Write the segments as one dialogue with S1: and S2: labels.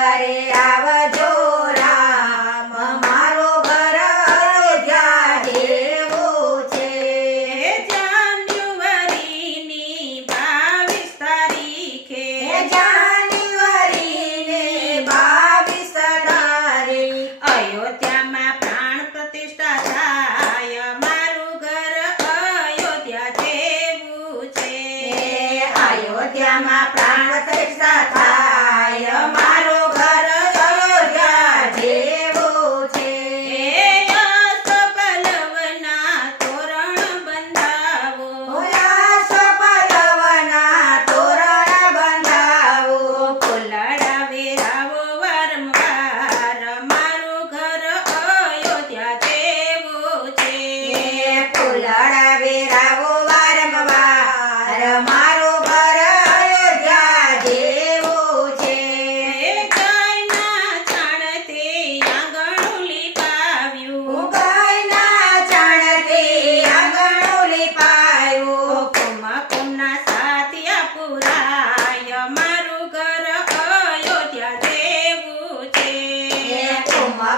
S1: આવજો રામ. મારો ઘર અયોધ્યા દેવો છે.
S2: અયોધ્યામાં પ્રાણ પ્રતિષ્ઠા થાય. મારું ઘર અયોધ્યા દેવું છે.
S1: અયોધ્યામાં પ્રાણ પ્રતિષ્ઠા થાય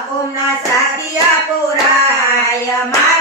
S1: कुमनासाठी पोराय मा